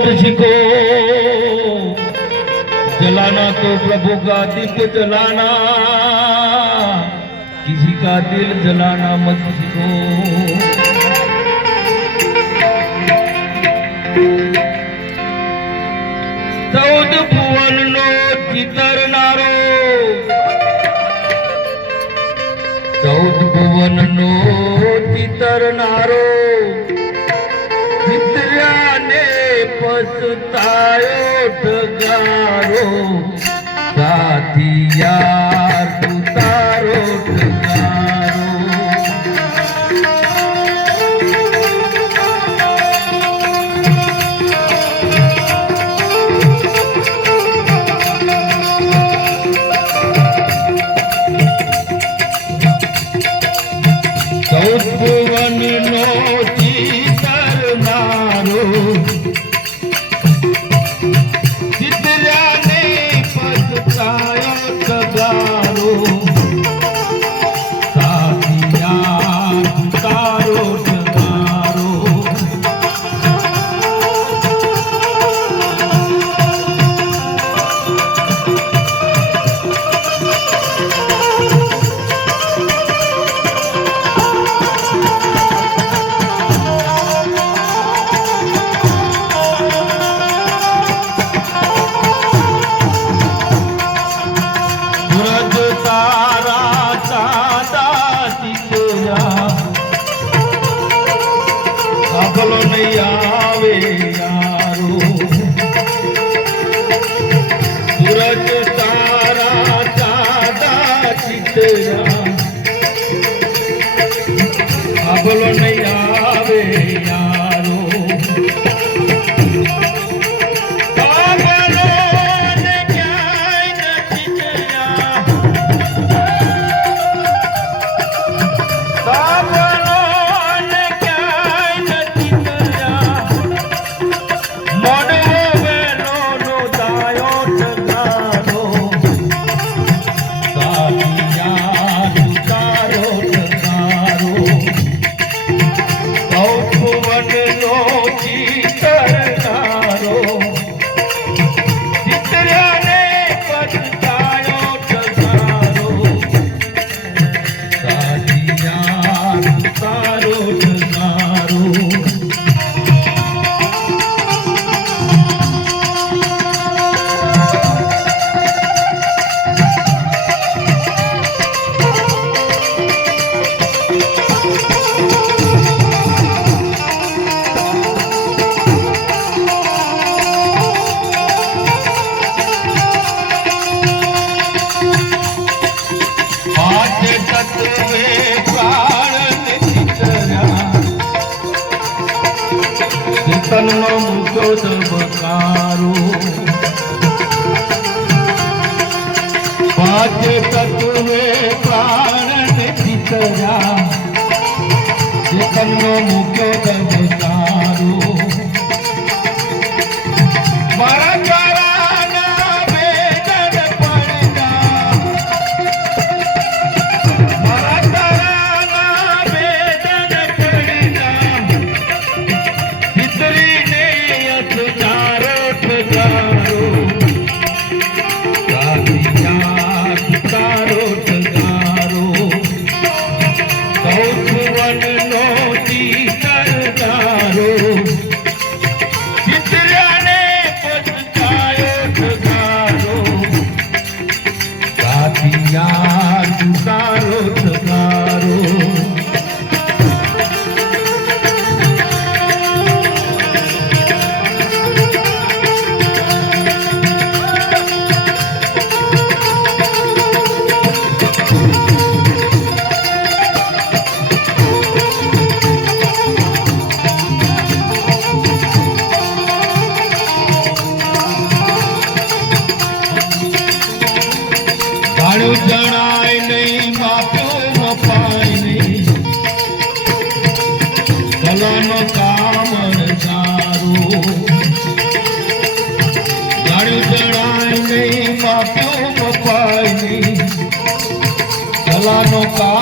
मत सीखो जलाना तो प्रभु का दीप जलाना किसी का दिल जलाना मत सीखो ચૌદ ભુવન નો ચિતરનારો ચૌદ ભુવન નો ચિતરનારો પછતાયો ઠગારો સાથી આગલો નહીં આવે યારો. ચેતનનો મૂકો ધબકારો પાંચ તત્વે પ્રાણ ચિતર્યા ચેતનનો મૂક્યો ધબકારો મારું જણાય નહીં માપ્યું પાય નહીં. ભલાનો કામ સારું. મારું જણાય નહીં માપ્યું પાય નહીં. ભલાનો કામ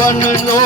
જીવનનો નો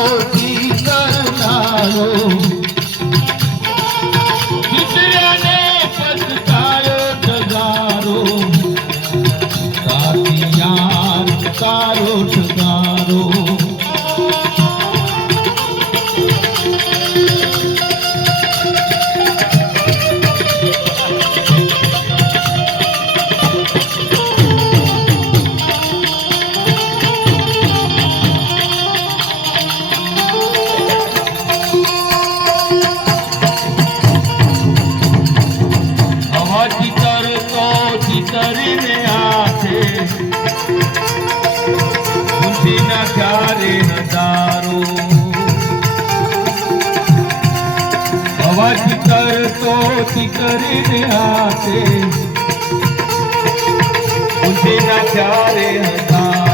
વટ કરતો કરીને આશે ત્યારે હતા